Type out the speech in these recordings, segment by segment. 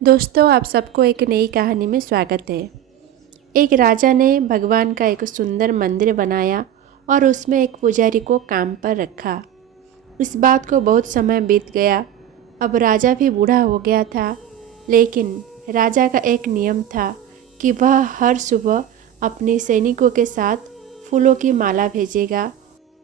दोस्तों, आप सबको एक नई कहानी में स्वागत है। एक राजा ने भगवान का एक सुंदर मंदिर बनाया और उसमें एक पुजारी को काम पर रखा। इस बात को बहुत समय बीत गया। अब राजा भी बूढ़ा हो गया था, लेकिन राजा का एक नियम था कि वह हर सुबह अपने सैनिकों के साथ फूलों की माला भेजेगा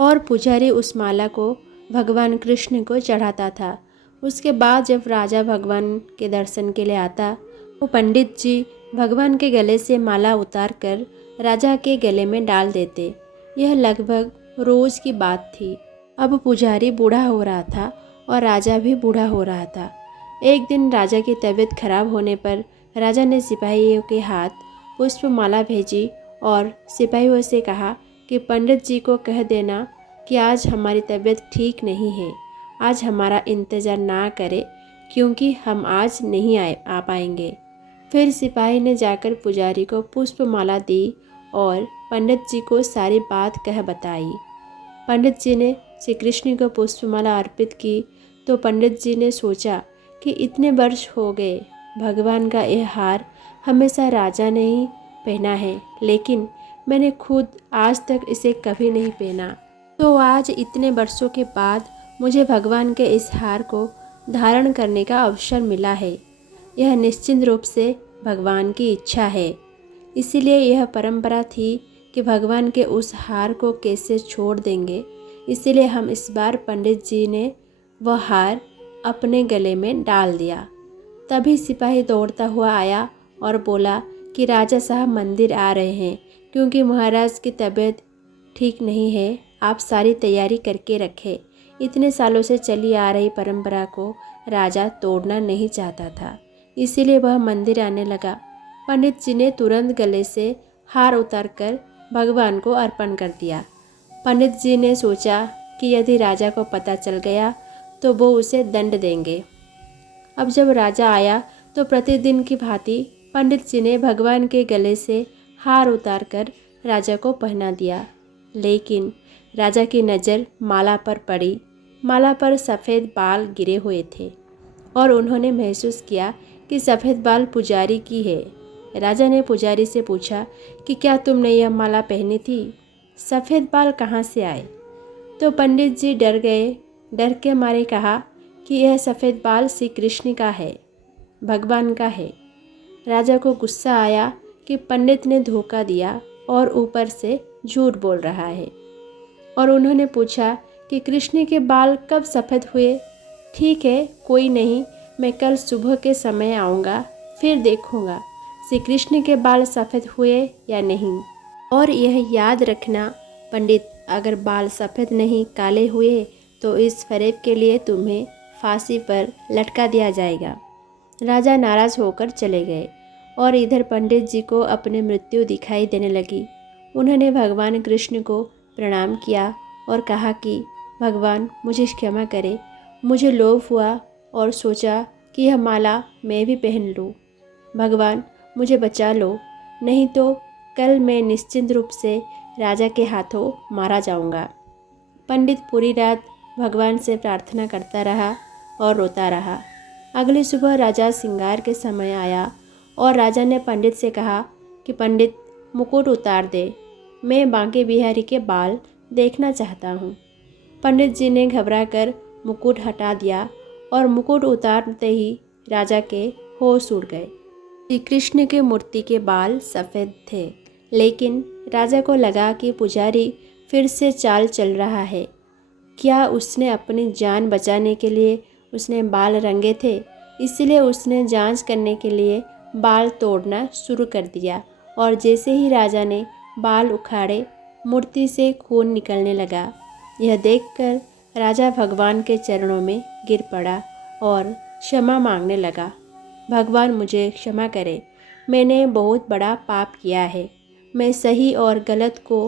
और पुजारी उस माला को भगवान कृष्ण को चढ़ाता था। उसके बाद जब राजा भगवान के दर्शन के लिए आता, वो पंडित जी भगवान के गले से माला उतार कर राजा के गले में डाल देते। यह लगभग रोज की बात थी। अब पुजारी बूढ़ा हो रहा था और राजा भी बूढ़ा हो रहा था। एक दिन राजा की तबीयत खराब होने पर राजा ने सिपाहियों के हाथ पुष्पमाला भेजी और सिपाहियों से कहा कि पंडित जी को कह देना कि आज हमारी तबीयत ठीक नहीं है, आज हमारा इंतज़ार ना करे क्योंकि हम आज नहीं आ पाएंगे। फिर सिपाही ने जाकर पुजारी को पुष्पमाला दी और पंडित जी को सारी बात कह बताई। पंडित जी ने श्री कृष्ण को पुष्पमाला अर्पित की तो पंडित जी ने सोचा कि इतने वर्ष हो गए, भगवान का यह हार हमेशा राजा ने ही पहना है, लेकिन मैंने खुद आज तक इसे कभी नहीं पहना। तो आज इतने वर्षों के बाद मुझे भगवान के इस हार को धारण करने का अवसर मिला है। यह निश्चित रूप से भगवान की इच्छा है। इसीलिए यह परंपरा थी कि भगवान के उस हार को कैसे छोड़ देंगे। इसीलिए हम इस बार पंडित जी ने वह हार अपने गले में डाल दिया। तभी सिपाही दौड़ता हुआ आया और बोला कि राजा साहब मंदिर आ रहे हैं, क्योंकि महाराज की तबीयत ठीक नहीं है। आप सारी तैयारी करके रखें। इतने सालों से चली आ रही परंपरा को राजा तोड़ना नहीं चाहता था, इसीलिए वह मंदिर आने लगा। पंडित जी ने तुरंत गले से हार उतारकर भगवान को अर्पण कर दिया। पंडित जी ने सोचा कि यदि राजा को पता चल गया तो वो उसे दंड देंगे। अब जब राजा आया तो प्रतिदिन की भांति पंडित जी ने भगवान के गले से हार उतारकर राजा को पहना दिया। लेकिन राजा की नज़र माला पर पड़ी। माला पर सफ़ेद बाल गिरे हुए थे और उन्होंने महसूस किया कि सफ़ेद बाल पुजारी की है। राजा ने पुजारी से पूछा कि क्या तुमने यह माला पहनी थी? सफ़ेद बाल कहाँ से आए? तो पंडित जी डर गए। डर के मारे कहा कि यह सफ़ेद बाल श्री कृष्ण का है, भगवान का है। राजा को गुस्सा आया कि पंडित ने धोखा दिया और ऊपर से झूठ बोल रहा है। और उन्होंने पूछा कि कृष्ण के बाल कब सफ़ेद हुए? ठीक है, कोई नहीं, मैं कल सुबह के समय आऊँगा, फिर देखूँगा श्री कृष्ण के बाल सफ़ेद हुए या नहीं। और यह याद रखना पंडित, अगर बाल सफ़ेद नहीं काले हुए तो इस फरेब के लिए तुम्हें फांसी पर लटका दिया जाएगा। राजा नाराज़ होकर चले गए और इधर पंडित जी को अपनी मृत्यु दिखाई देने लगी। उन्होंने भगवान कृष्ण को प्रणाम किया और कहा कि भगवान मुझे क्षमा करें, मुझे लोभ हुआ और सोचा कि यह माला मैं भी पहन लूँ। भगवान मुझे बचा लो, नहीं तो कल मैं निश्चिंत रूप से राजा के हाथों मारा जाऊँगा। पंडित पूरी रात भगवान से प्रार्थना करता रहा और रोता रहा। अगली सुबह राजा श्रृंगार के समय आया और राजा ने पंडित से कहा कि पंडित मुकुट उतार दे, मैं बांके बिहारी के बाल देखना चाहता हूँ। पंडित जी ने घबराकर मुकुट हटा दिया और मुकुट उतारते ही राजा के होश उड़ गए। श्री कृष्ण के मूर्ति के बाल सफ़ेद थे, लेकिन राजा को लगा कि पुजारी फिर से चाल चल रहा है। क्या उसने अपनी जान बचाने के लिए उसने बाल रंगे थे? इसलिए उसने जांच करने के लिए बाल तोड़ना शुरू कर दिया और जैसे ही राजा ने बाल उखाड़े, मूर्ति से खून निकलने लगा। यह देखकर राजा भगवान के चरणों में गिर पड़ा और क्षमा मांगने लगा। भगवान मुझे क्षमा करें, मैंने बहुत बड़ा पाप किया है। मैं सही और गलत को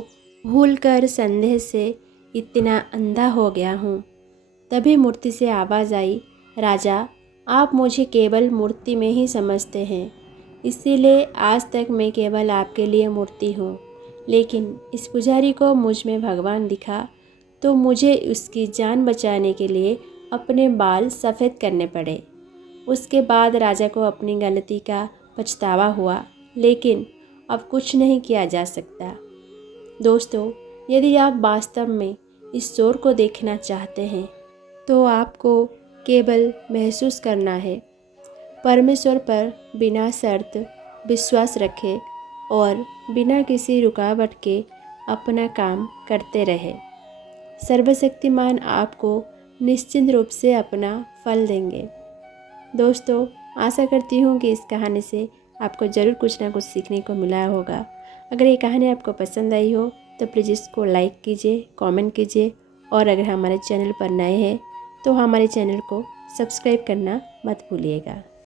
भूलकर संदेह से इतना अंधा हो गया हूँ। तभी मूर्ति से आवाज़ आई, राजा आप मुझे केवल मूर्ति में ही समझते हैं, इसीलिए आज तक मैं केवल आपके लिए मूर्ति हूँ। लेकिन इस पुजारी को मुझ में भगवान दिखा तो मुझे उसकी जान बचाने के लिए अपने बाल सफ़ेद करने पड़े। उसके बाद राजा को अपनी गलती का पछतावा हुआ, लेकिन अब कुछ नहीं किया जा सकता। दोस्तों, यदि आप वास्तव में इस शोर को देखना चाहते हैं तो आपको केवल महसूस करना है। परमेश्वर पर बिना शर्त विश्वास रखें और बिना किसी रुकावट के अपना काम करते रहे। सर्वशक्तिमान आपको निश्चित रूप से अपना फल देंगे। दोस्तों, आशा करती हूँ कि इस कहानी से आपको ज़रूर कुछ ना कुछ सीखने को मिला होगा। अगर ये कहानी आपको पसंद आई हो तो प्लीज़ इसको लाइक कीजिए, कमेंट कीजिए और अगर हमारे चैनल पर नए हैं तो हमारे चैनल को सब्सक्राइब करना मत भूलिएगा।